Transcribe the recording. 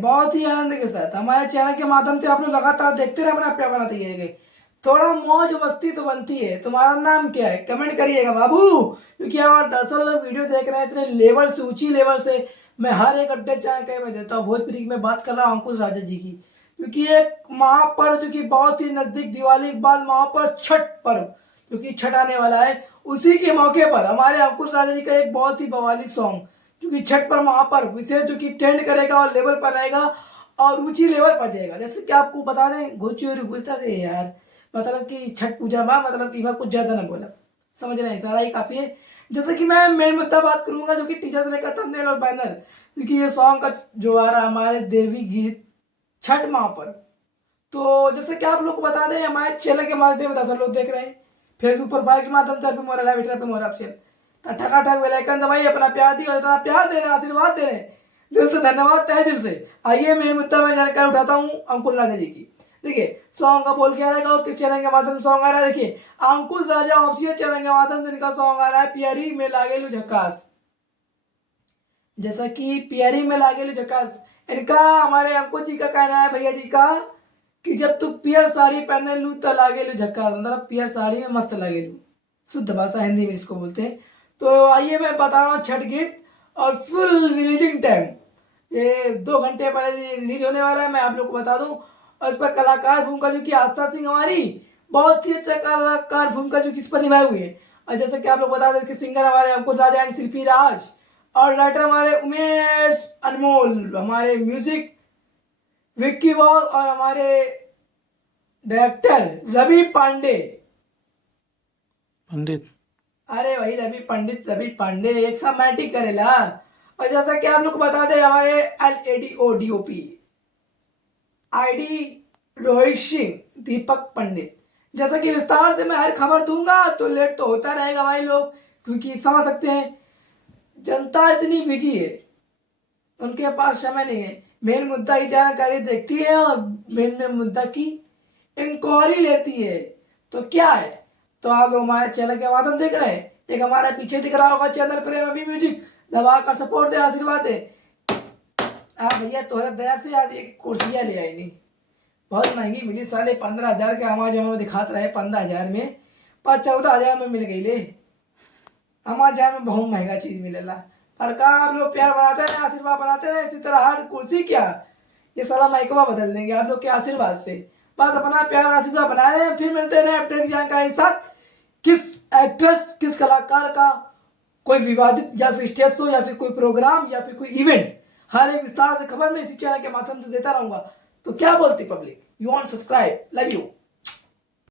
बहुत ही आनंद के साथ हमारे चैनल के माध्यम से आप लोग लगातार देखते रहे, अपना प्यार बनाते रहिएगा। थोड़ा मौज मस्ती तो बनती है। तुम्हारा नाम क्या है कमेंट करिएगा बाबू, क्योंकि हमारे दरअसल लोग वीडियो देख रहे हैं इतने लेवल से, ऊंची लेवल से। मैं हर एक अपडेट चैनल कहीं में देता हूँ। भोजपुरी की मैं बात कर रहा हूँ अंकुश राजा जी की, क्योंकि एक महापर्व जो कि बहुत ही नजदीक, दिवाली के बाद महापर्व छठ पर्व क्योंकि छठ आने वाला है, उसी के मौके पर हमारे अंकुश राजा जी का एक बहुत ही बवाली सॉन्ग क्योंकि छठ पर महापर्व विशेष जो कि ट्रेंड करेगा और लेवल पर रहेगा और ऊंची लेवल पर जाएगा। जैसे कि आपको बता दें, घुचुर गुजर यार, मतलब कि छठ पूजा में मतलब इवा कुछ ज्यादा ना बोला, समझ रहे हैं, सारा ही काफी है। जैसे कि मैं मेन मुद्दा बात करूंगा जो कि टीचर से लेकर थंबनेल और बैनर, क्योंकि ये सॉन्ग का जो आ रहा है हमारे देवी गीत छठ महापर्व। तो जैसे कि आप लोग को बता दें, हमारे चैनल के माध्यम से 10 लोग देख रहे हैं, फेसबुक प्रोफाइल के माध्यम से मोरा लाइव पे मोरा ऑप्शन ठकाठक बेल आइकन दबाइए, अपना प्यार दिए और इतना प्यार दे रहे हैं, आशीर्वाद दे रहे हैं, दिल से धन्यवाद, तहे दिल से। आइए मेन मुद्दा में जानकारी उठाता हूँ अंकुश राजा जी की। देखिए सॉन्ग का बोल क्या रहेगा और किस चैनल के माध्यम से सॉन्ग आ रहा है। देखिए अंकुश राजा ऑफिशियल चैनल के माध्यम से इनका सॉन्ग आ रहा है पियरी में लागेलू झक्कास। जैसा कि पियरी में लागेलू झक्कास, इनका हमारे अंकुश जी का कहना है, भैया जी का, कि जब तू पियर साड़ी पहने लू तो लागेलू झक्कास, मतलब पियर साड़ी में मस्त लागेलू, शुद्ध भाषा हिंदी में इसको बोलते हैं। तो आइए मैं बता रहा हूँ छठ गीत और फुल रिलीजिंग टाइम, ये 2 घंटे पहले रिलीज होने वाला है, मैं आप लोग को बता दूं। और इस पर कलाकार भूमिका जो कि आस्था सिंह हमारी बहुत ही अच्छा कलाकार भूमिका जो कि इस पर निभाई हुई है। और जैसे कि आप लोग बता दें कि सिंगर हमारे अंकुश राजा एंड शिल्पी राज, और राइटर हमारे उमेश अनमोल, हमारे म्यूजिक विक्की बॉल, और हमारे डायरेक्टर रवि पांडे पंडित। अरे वही रवि पांडे एक साथ मैटिक करेला। और जैसा कि आप लोग को बता दें, हमारे LADODOP ID रोहित सिंह, दीपक पंडित। जैसा कि विस्तार से मैं हर खबर दूंगा तो लेट तो होता रहेगा भाई लोग, क्योंकि समझ सकते हैं जनता इतनी बिजी है, उनके पास समय नहीं है। मेन मुद्दा की जानकारी देखती है और मेन मुद्दा की इंक्वायरी लेती है। तो क्या है, तो आप लोग हमारे चैनल के माध्यम देख रहे हैं, एक हमारे पीछे दिख रहा होगा चैनल प्रेम अभी म्यूजिक, दबा कर सपोर्ट दे, आशीर्वाद दे। भैया तोहरा दया से आज एक कुर्सियाँ ले आई नहीं, बहुत महंगी मिली साले, 15,000 के अमेजोन में दिखाते रहे 15,000 में, पर 14,000 में मिल गई ले। अमेजोन में बहुत महंगा चीज मिलेला। पर का आप लोग प्यार बनाते रहे, आशीर्वाद बनाते रहे, इसी तरह हर कुर्सी क्या ये साला माइकवा बदल देंगे आप लोग के आशीर्वाद से। बस अपना प्यार आशीर्वाद बना रहे हैं, फिर मिलते हैं अपडेट की जानकारी के साथ। किस एक्ट्रेस, किस कलाकार का कोई विवादित या फिर स्टेज शो या फिर कोई प्रोग्राम या फिर कोई इवेंट, हर एक विस्तार से खबर मैं इसी चैनल के माध्यम से देता रहूंगा। तो क्या बोलती public, you want subscribe, love you.